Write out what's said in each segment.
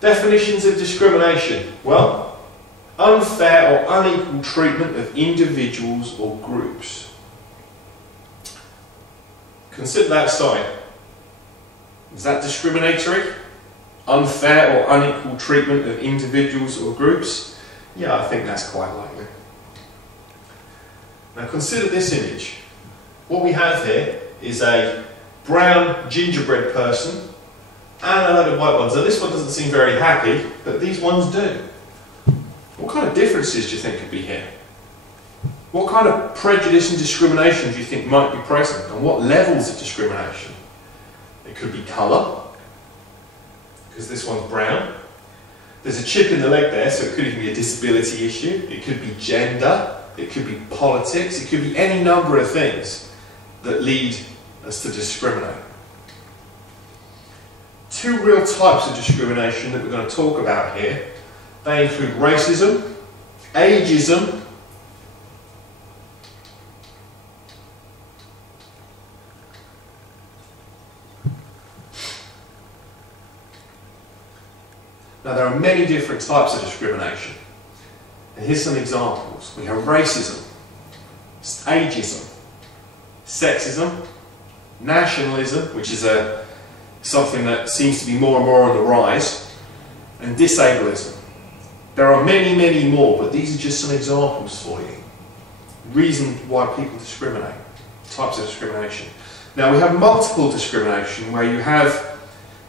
Definitions of discrimination. Well, unfair or unequal treatment of individuals or groups. Consider that sign. Is that discriminatory? Unfair or unequal treatment of individuals or groups? Yeah, I think that's quite likely. Now consider this image. What we have here is a brown gingerbread person and a load of white ones. Now this one doesn't seem very happy, but these ones do. What kind of differences do you think could be here? What kind of prejudice and discrimination do you think might be present, and what levels of discrimination? It could be colour, because this one's brown. There's a chip in the leg there, so it could even be a disability issue. It could be gender, it could be politics, it could be any number of things that lead us to discriminate. Two real types of discrimination that we're going to talk about here. They include racism, ageism, now there are many different types of discrimination. And here's some examples. We have racism, ageism, sexism, nationalism, which is something that seems to be more and more on the rise, and disableism. There are many, many more, but these are just some examples for you. Reasons why people discriminate, types of discrimination. Now we have multiple discrimination, where you have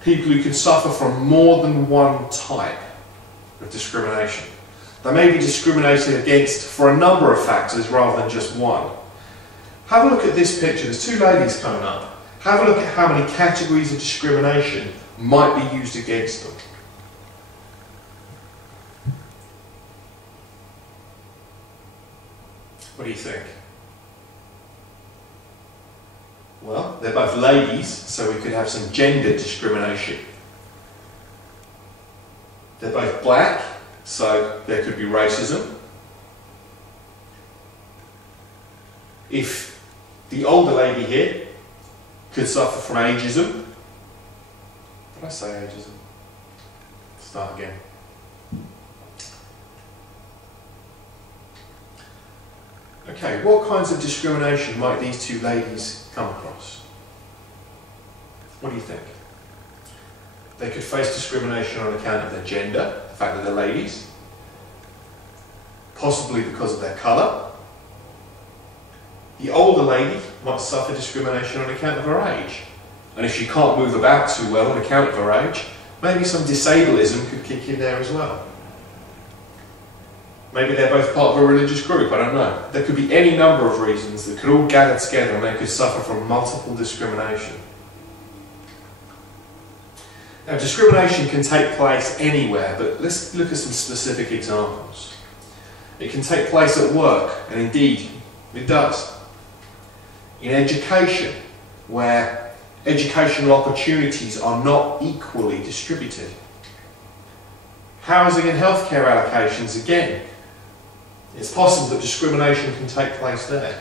people who can suffer from more than one type of discrimination. They may be discriminated against for a number of factors rather than just one. Have a look at this picture. There's two ladies coming up. Have a look at how many categories of discrimination might be used against them. What do you think? Well, they're both ladies, so we could have some gender discrimination. They're both black, so there could be racism. If the older lady here could suffer from ageism. Did I say ageism? Start again. Okay, what kinds of discrimination might these two ladies come across? What do you think? They could face discrimination on account of their gender, the fact that they're ladies, possibly because of their colour. The older lady might suffer discrimination on account of her age, and if she can't move about too well on account of her age, maybe some disableism could kick in there as well. Maybe they're both part of a religious group, I don't know. There could be any number of reasons that could all gather together and they could suffer from multiple discrimination. Now, discrimination can take place anywhere, but let's look at some specific examples. It can take place at work, and indeed, it does. In education, where educational opportunities are not equally distributed. Housing and healthcare allocations, again, it's possible that discrimination can take place there.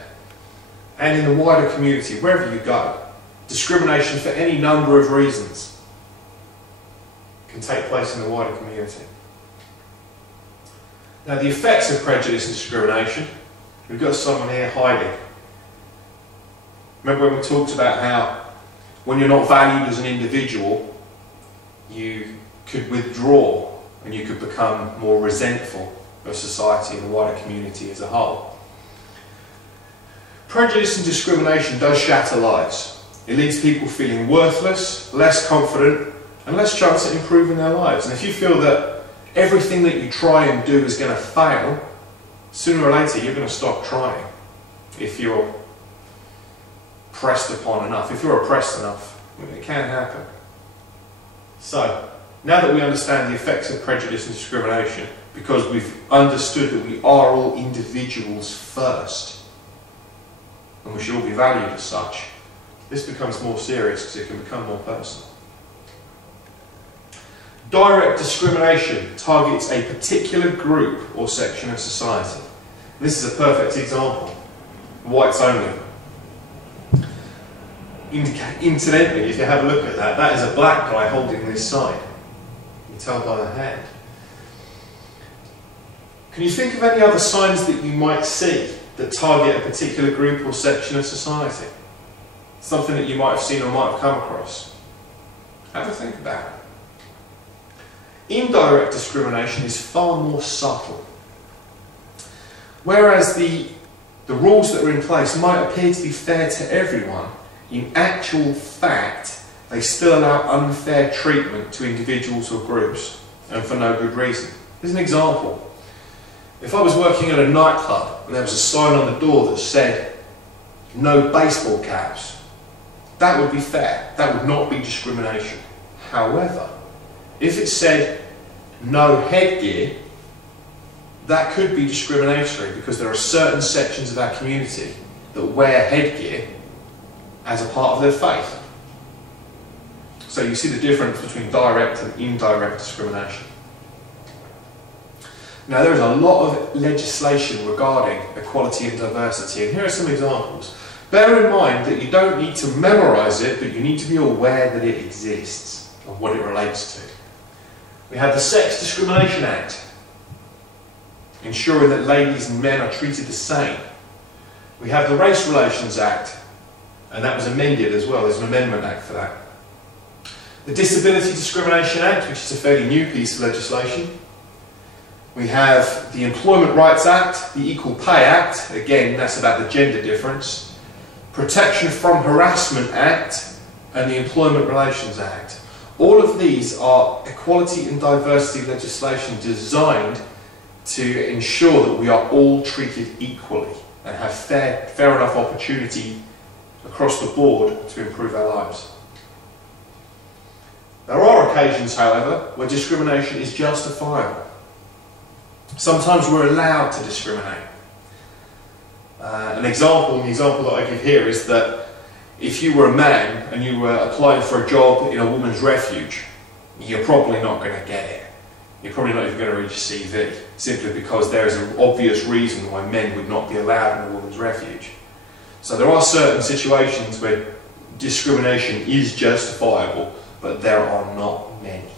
And in the wider community, wherever you go, discrimination for any number of reasons can take place in the wider community. Now, the effects of prejudice and discrimination, we've got someone here hiding. Remember when we talked about how when you're not valued as an individual, you could withdraw and you could become more resentful of society and the wider community as a whole. Prejudice and discrimination does shatter lives. It leaves people feeling worthless, less confident, and less chance at improving their lives. And if you feel that everything that you try and do is going to fail, sooner or later you're going to stop trying. If you're pressed upon enough, if you're oppressed enough, it can happen. So, now that we understand the effects of prejudice and discrimination, because we've understood that we are all individuals first, and we should all be valued as such, this becomes more serious because it can become more personal. Direct discrimination targets a particular group or section of society. This is a perfect example. Whites only. Incidentally, if you have a look at that, that is a black guy holding this sign. You can tell by the hand. Can you think of any other signs that you might see that target a particular group or section of society? Something that you might have seen or might have come across? Have a think about it. Indirect discrimination is far more subtle. Whereas the rules that are in place might appear to be fair to everyone, in actual fact, they still allow unfair treatment to individuals or groups, and for no good reason. Here's an example. If I was working at a nightclub and there was a sign on the door that said, "No baseball caps," that would be fair. That would not be discrimination. However, if it said, "No headgear," that could be discriminatory because there are certain sections of our community that wear headgear as a part of their faith. So you see the difference between direct and indirect discrimination. Now there is a lot of legislation regarding equality and diversity, and here are some examples. Bear in mind that you don't need to memorise it, but you need to be aware that it exists and what it relates to. We have the Sex Discrimination Act, ensuring that ladies and men are treated the same. We have the Race Relations Act, and that was amended as well. There's an amendment act for that. The Disability Discrimination Act, which is a fairly new piece of legislation. We have the Employment Rights Act, the Equal Pay Act, again that's about the gender difference, Protection from Harassment Act, and the Employment Relations Act. All of these are equality and diversity legislation designed to ensure that we are all treated equally and have fair enough opportunity across the board to improve our lives. There are occasions, however, where discrimination is justifiable. Sometimes we're allowed to discriminate. The example that I give here is that if you were a man and you were applying for a job in a woman's refuge, you're probably not going to get it. You're probably not even going to read your CV, simply because there is an obvious reason why men would not be allowed in a woman's refuge. So there are certain situations where discrimination is justifiable, but there are not many.